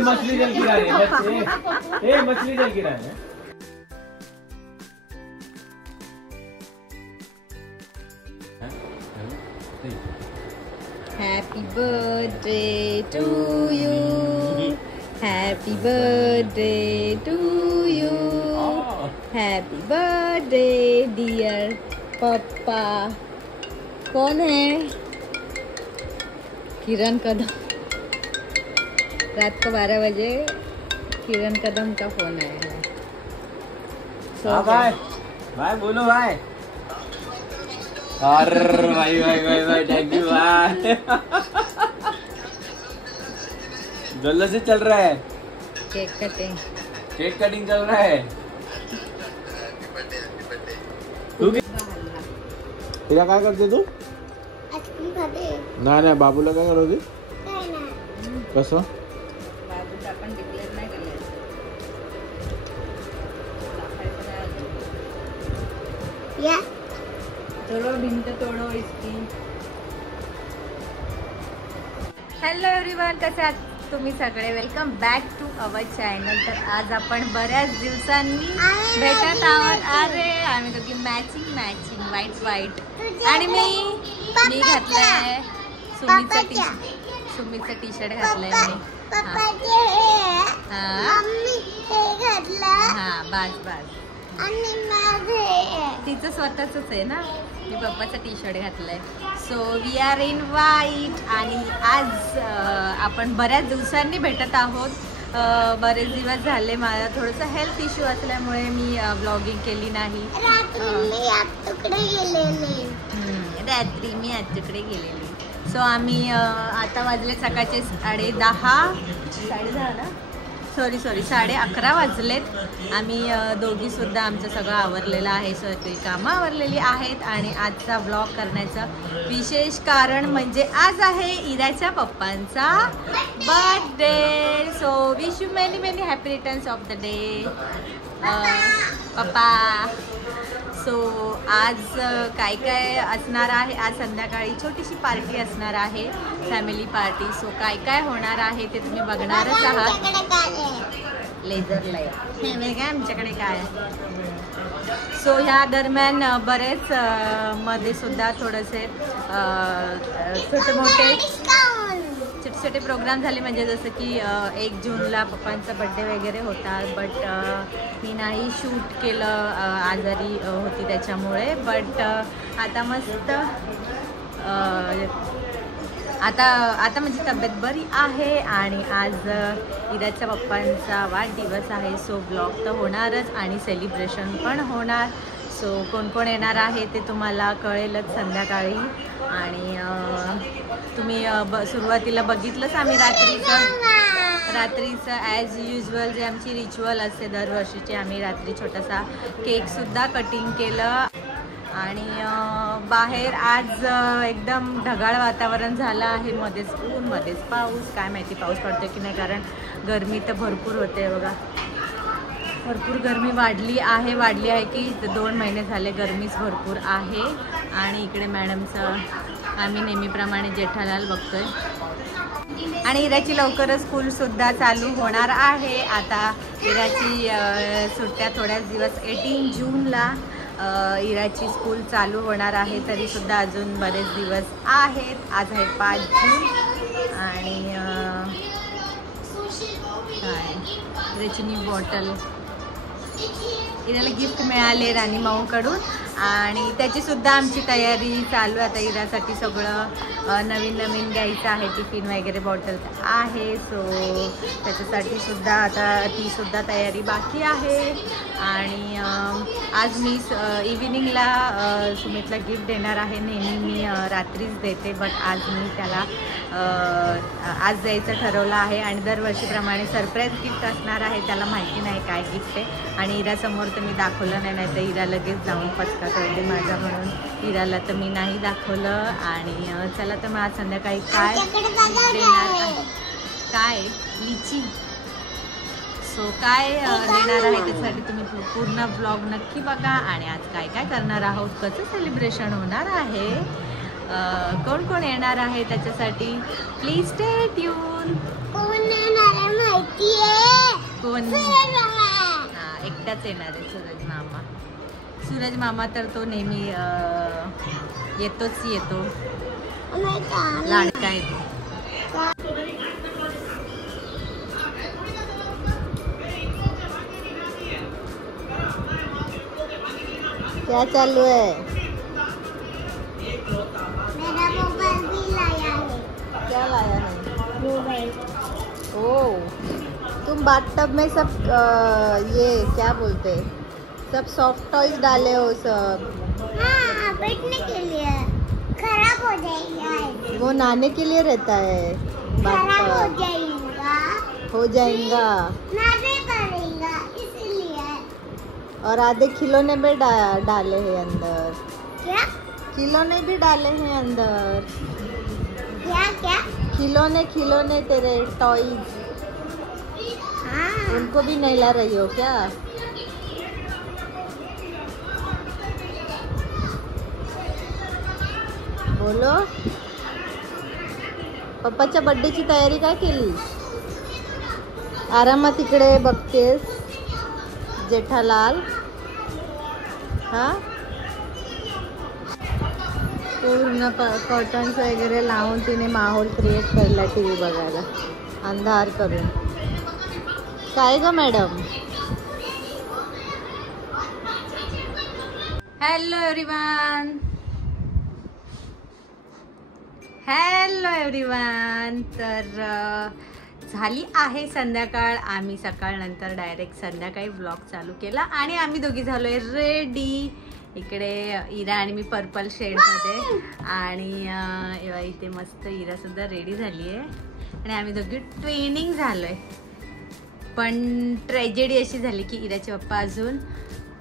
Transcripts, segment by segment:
मछली जल गिरा है, मछली जल गिरा है। Happy birthday to you. Happy birthday to you. Happy birthday dear पप्पा। कौन है? किरण कदम। रात को 12 बजे किरण कदम का फोन आया है। भाई भाई बोलो भाई। अरे भाई भाई भाई भाई थैंक यू भाई। जल्दी से चल रहा है। केक कटिंग चल रहा है। तिला काय करते तू? आईस्क्रीम खाते। नाही बाबूला काय करते? काय नाही। कसं? बाबूला आपण डिक्लेअर नाही केलं। या तोडो भिंत तोडो इसकी। हॅलो एव्हरीवन, कसे आहात तुम्ही सगळे? Welcome back to our channel. तर आज आपण बऱ्याच दिवसांनी भेटत आहोत। अरे आम्ही दोघी मॅचिंग व्हाईट आणि मी घातलंय सुमीचं टी शर्ट घातलंय मी। हा बस तिचं स्वतःच आहे ना, मी पप्पाचा टी शर्ट घातलाय। So we are in white आणि आज आपण बऱ्याच दिवसांनी भेटत आहोत। बरेच दिवस झाले, मला थोडंसं हेल्थ इश्यू असल्यामुळे मी व्लॉगिंग केली नाही। रात्री मी आजकडे गेलेली। सो आम्ही आता वाजले सकाळचे 10:30 ना, सॉरी 11:30 वाजलेत। आम्ही दोघी सुद्धा आमचं सगळं आवरलेलं आहे, सगळी कामं आवरलेली आहेत। आणि आजचा ब्लॉग करण्याचं विशेष कारण म्हणजे आज आहे इराच्या पप्पांचा birthday. So wish you many many happy returns of the day पप्पा। सो आज काय काय असणार आहे? आज संध्याकाळी छोटीशी पार्टी असणार आहे, फॅमिली पार्टी। सो काय काय होणार आहे ते तुम्ही बघणारच आहात। लेझर लाईट हे काय आमच्याकडे काय आहे। सो ह्या दरम्यान बरेच मध्ये सुद्धा थोडेसे छोटे प्रोग्राम झाले, म्हणजे जसं की 1 जूनला पप्पांचा बड्डे वगैरे होता, बट मी नाही शूट केलं, आजारी होती त्याच्यामुळे। बट आता मस्त आता माझी तब्येत बरी आहे आणि आज इराच्या पप्पांचा वाढदिवस आहे। सो ब्लॉग तर होणारच आणि सेलिब्रेशन पण होणार। सो कोण कोण येणार आहे ते तुम्हाला कळेलच संध्याकाळी। आणि तुम्ही सुरुवातीला बघितलंच आम्ही रात्रीचं ॲज युजल जे आमची रिच्युअल असते दरवर्षीची, आम्ही रात्री छोटासा केकसुद्धा कटिंग केलं। आणि बाहेर आज एकदम ढगाळ वातावरण झालं आहे, मध्येच ऊन मध्येच पाऊस। काय माहिती पाऊस पडतो की नाही, कारण गरमी तर भरपूर होते बघा। भरपूर गरमी वाढली आहे की 2 महिने झाले गरमीच भरपूर आहे। आणि इकडे मॅडमचं आम्ही नेहमीप्रमाणे जेठालाल बघतोय। आणि इराची लवकरच स्कूलसुद्धा चालू होणार आहे। आता इराची सुट्ट्या थोड्याच दिवस 18 जूनला इराची स्कूल चालू होणार आहे, तरीसुद्धा अजून बरेच दिवस आहेत। आज आहे 5 जून आणि इराची न्यू बॉटल इराला गिफ्ट मिळाले राणी माऊकडून आणि त्याचीसुद्धा आमची तयारी चालू आहे। आता इरासाठी सगळं नवीन घ्यायचं आहे, टिफिन वगैरे बॉटल आहे। सो त्याच्यासाठी सुद्धा आता तीसुद्धा तयारी बाकी आहे। आणि आज मी इव्हिनिंगला सुमितला गिफ्ट देणार आहे। नेहमी मी रात्रीच देते, बट आज मी त्याला आज द्यायचं ठरवलं आहे। आणि दरवर्षीप्रमाणे सरप्राईज गिफ्ट असणार आहे, त्याला माहिती नाही काय गिफ्ट आहे। आणि इरासमोर तर मी दाखवलं नाही, तर इरा लगेच जाऊन पचका बर्थडे माझा म्हणून इराला तर मी नाही दाखवलं. आणि चला तर मग आज संध्याकाळी काय देणार आहे, काय लिची, सो काय देणार आहे त्याच्यासाठी तुम्ही पूर्ण ब्लॉग नक्की बघा. आणि आज काय काय करणार आहोत, कसं सेलिब्रेशन होणार आहे, कोण कोण येणार आहे त्याच्यासाठी प्लीज स्टे ट्यून. कोण येणार आहे माहितीये? कोण? हां, एकटाच येणार आहे सूरज मामा. सूरज मामा तर तो नेहमी येतोच येतो, लाडका येतो. क्या चालू है? मेरा मोबाइल भी लाया है. क्या लाया है? मोबाइल. ओह, तुम बाथटब में सब ये क्या बोलते हैं, सब सॉफ्ट टॉयज डाले हो सब. हाँ, बैठने के लिए. खराब हो जाएगा. वो नहाने के लिए रहता है. खराब हो जाएगा. हो जाएगा. नहाने पड़ेगा इसलिए. और आधे खिलौने भी डाले हैं अंदर. क्या? खिलौने भी डाले हैं अंदर. क्या क्या? खिलौने खिलौने तेरे टॉयज, हाँ. उनको भी नहला रही हो क्या? बोलो. पप्पाच्या बर्थडेची तयारी काय केली? आरामात इकडे बघतेस जेठालाल. हा, पूर्ण कर्टन्स वगैरे लावून तिने माहोल क्रिएट केला टी व्ही बघायला अंधार करून. काय ग madam? Hello everyone, hello everyone. तर झाली आहे संध्याकाळ. आम्ही सकाळनंतर डायरेक्ट संध्याकाळी व्लॉग चालू केला आणि आम्ही दोघी झालोय रेडी. इकडे इरा आणि मी पर्पल शेडमध्ये. आणि इथे मस्त इरासुद्धा रेडी झाली आहे आणि आम्ही दोघी ट्रेनिंग झालोय. पण ट्रॅजेडी अशी झाली की इराचे पप्पा अजून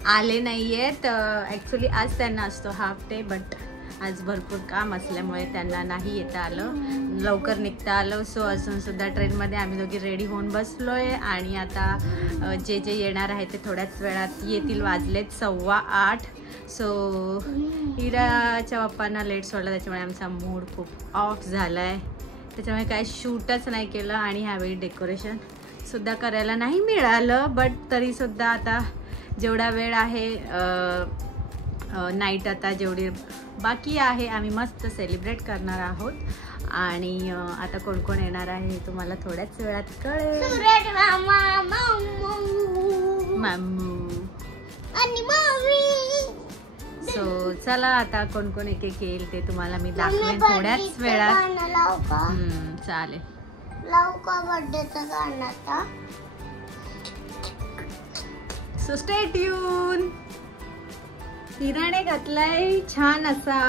आले नाही आहेत. ॲक्च्युली आज त्यांना असतो हाफ डे, बट आज भरपूर काम असल्यामुळे त्यांना नाही येता आलं, लवकर निघता आलं. सो अजूनसुद्धा ट्रेनमध्ये आम्ही दोघी रेडी होऊन बसलो आहे. आणि आता जे जे येणार आहे ते थोड्याच वेळात येतील. वाजलेत 8:15. सो इराच्या पप्पांना लेट सोडलं, त्याच्यामुळे आमचा मूड खूप ऑफ झाला आहे. त्याच्यामुळे काय शूटच नाही केलं आणि ह्यावेळी डेकोरेशनसुद्धा करायला नाही मिळालं. बट तरीसुद्धा आता जेवढा वेळ आहे, नाईट आता जेवढी बाकी आहे, आम्ही मस्त सेलिब्रेट करणार आहोत. आणि आता कोण कोण येणार आहे तुम्हाला थोड्याच वेळात कळेल. सूरज मामा, मामू आणि मम्मी. सो चला आता कोण कोण एक एक येईल ते तुम्हाला मी दाखवेन थोड्याच वेळात. चालेल. लवकर बर्थडेचं गाणं आता. So stay tune. इराने घातलाय छान असा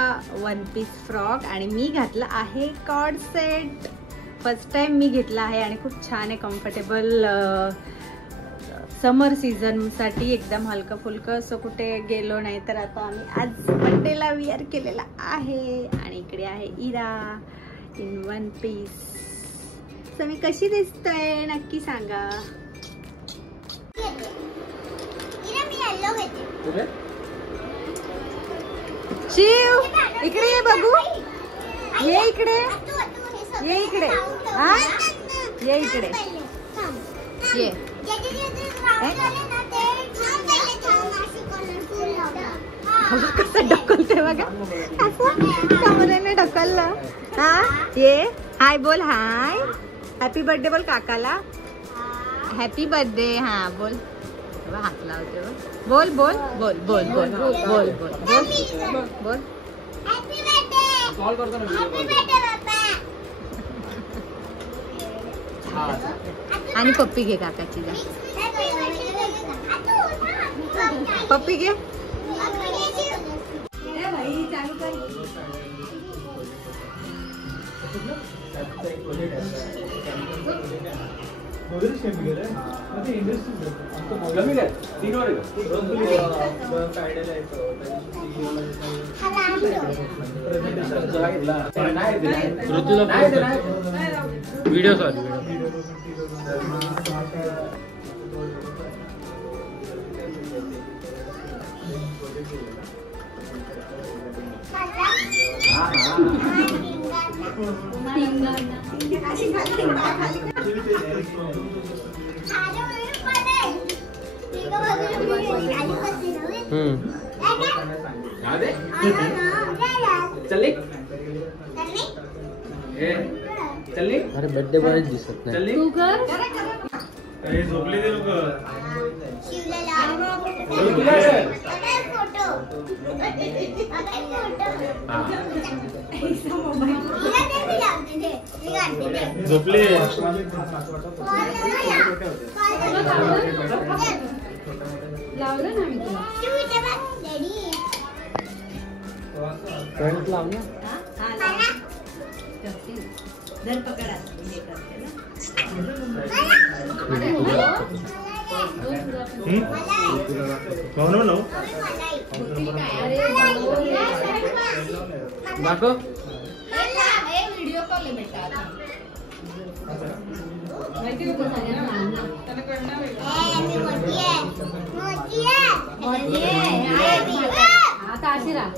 वन पीस फ्रॉक आणि मी घातला आहे कॉर्ड सेट. फर्स्ट टाइम मी घेतला आहे आणि खूप छान आहे, कम्फर्टेबल समर सीझनसाठी एकदम हलकं फुलकं. सो कुठे गेलो नाही तर आता आम्ही आज बर्थडेला विअर केलेला आहे. आणि इकडे आहे इरा इन वन पीस. सो मी कशी दिसतोय नक्की सांगा. शिव इकडे ये बघू. ये इकडे, ये इकडे. हा, ये इकडे, ये. कसं ढकलते बघा, असं कमरेने ढकललं. हा, ये हाय बोल. हाय, हॅपी बर्थडे बोल काकाला. Happy birthday. हा बोल. हात लावते बोल बोल बोल बोल बोल बोल बोल बोल बोल. कॉल करतो ना. आणि पप्पी घे काकाची. पप्पी घे. कमी काय 3 वर व्हिडिओ चालू चल्ली चल्ली अरे बर्थडे बॉयच दिसत नाही. चल्ली अरे झोपले ते लोक. झोपले लावलं ना मी तुला. करंट लाव ना. जर पकडा हे करते ना. भावना लावू. दाखव. व्हिडिओ कॉल आहे बेटा. माहिती होतं सगळ्यांना. त्याला कळणार आता अशी राहा.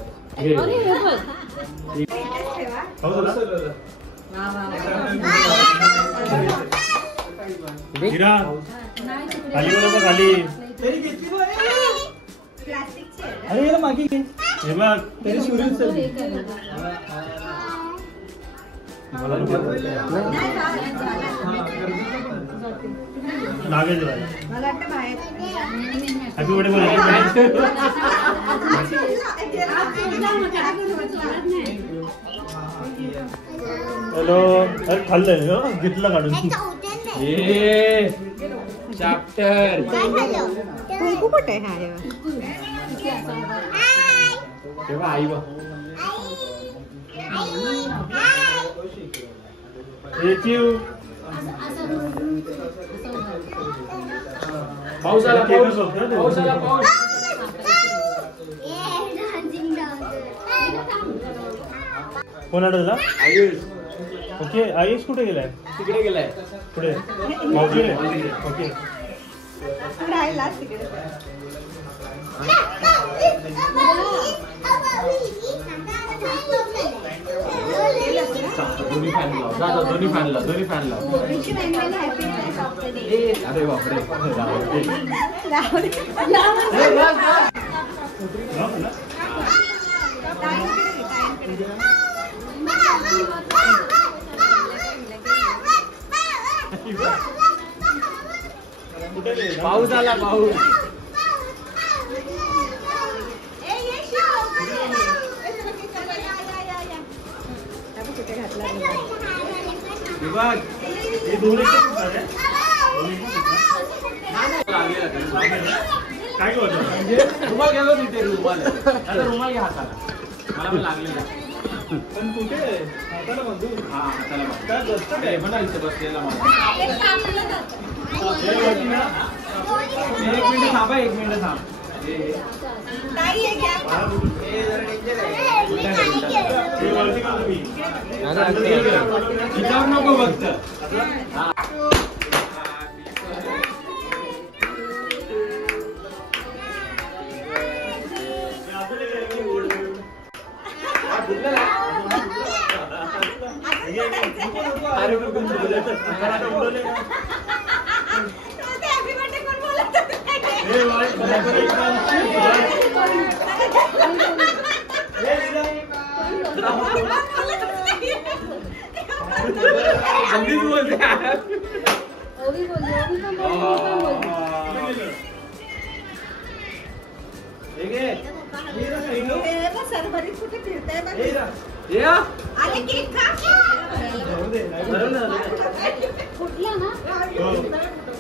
हिरा खाली बरोबर खाली. अरे याला मागे घे. हे बघ तरी सुरेश चल. लागेल मला वाटतं बाहेर हॅपी बर्थडे बोल. हॅलो. अरे खाल्लंय घेतलं काढून. चॅप्टर कुंकू कुठे आहे? तेव्हा आई बघ. पाऊस आला पाऊस. पाऊस आला पाऊस. कोण अडवला? आयुष ओके. आयुष कुठे गेलाय? तिकडे गेलाय. पुढे मावशीने. ओके. राहिला तिकडे. दोन्ही फॅन लाव. दादा दोन्ही फॅन लाव. दोन्ही फॅन लाव. अरे बापरे. पाऊस आला पाऊस. हे दोन्ही काय करतो? रुमाल घ्या तिथे. रुमाल आता रुमाल घ्या हाताला. मला पण लागलेलं. पण कुठे हाताला बांधू. हा हाताला बांधू. काय बसतं काय म्हणा इथं बसलेला मला. एक मिनिट थांबा. एक मिनिट थांब. तिच्यावर नको बघत.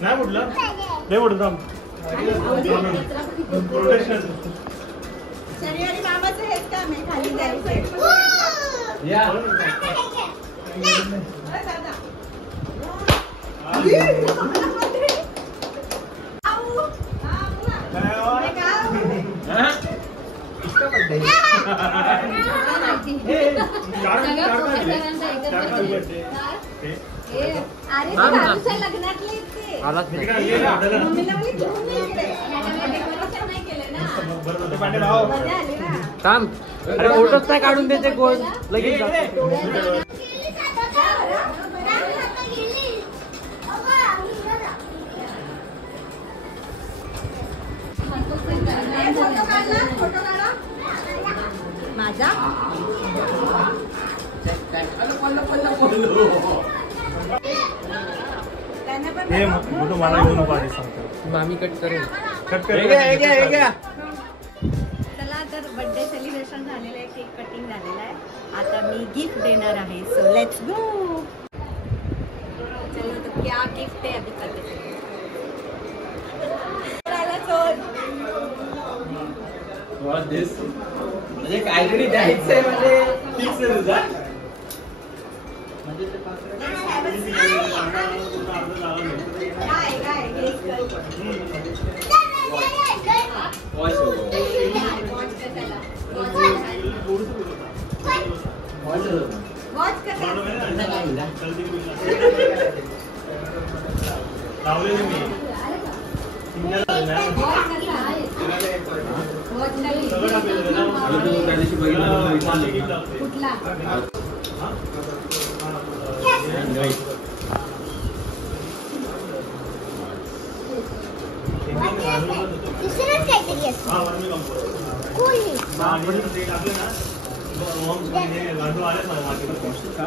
नाही उडला. नाही उडत. प्रोटेक्शन. शनिवारी मामाचं हेच काम आहे. खाली जायचं. या आलाच नाही. थांब. अरे फोटोच नाही काढून द्यायचे कोण लगेच जातो. माझा हे फोटो मला घेऊन पाहिजे सांगतो. मामी कट करेल. कट चला तर बर्थडे सेलिब्रेशन झालेलं आहे, केक कटिंग झालेलं आहे. आता मी गिफ्ट देणार आहे. So let's go. चलो तो क्या गिफ्ट है अभी करते हैं. म्हणजे काहीतरी द्यायचंय म्हणजे फिक्स आहे तुझा. लावलेले मी दुसरंच काहीतरी असतं. कोणी? गांडू आले मला मार्केटला.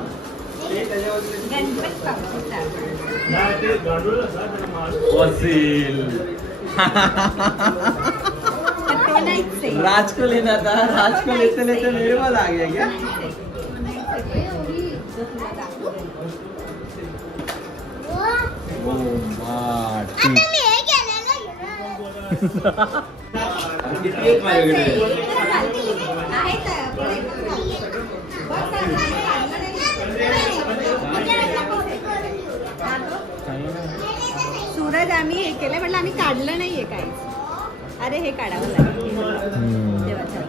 नाही ते गांडूळ राज को लेना था. राज को लेते लेते मेरे पास आ गया क्या? आता मी हे केलेलं किती आहेत माझ्याकडे? सूरज आम्ही हे केलंय म्हटलं आम्ही काढलं नाहीये काहीच. अरे हे काढावं लागेल तेव्हा झालं.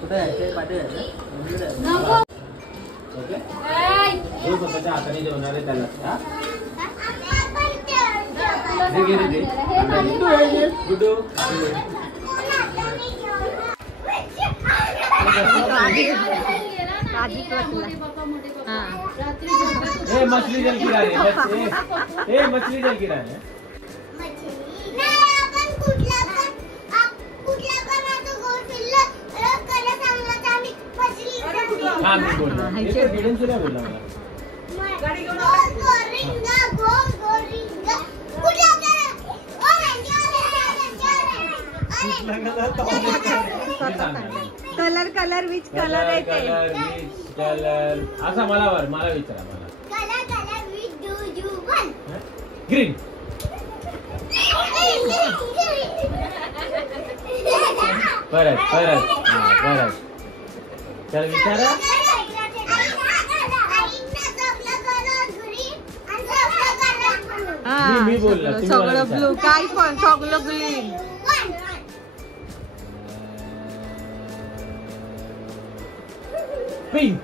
कुठे आहे ते? पाठी आहे ओके. जो स्वतःच्या हाताने जेवणार आहे त्याला गुड्डू. मछली जल गिरा रही है. मछली जल गिरा है. हाँ मी बोलला. गिडन सुद्धा बोलला मला. कलर कलर विच कलर आहे ते. कलर असा मला विचारा. मला ग्रीन. परत चल विचारा. मी बोलला सगळं ब्लू. काय पण सगळं ग्रीन. पिंक.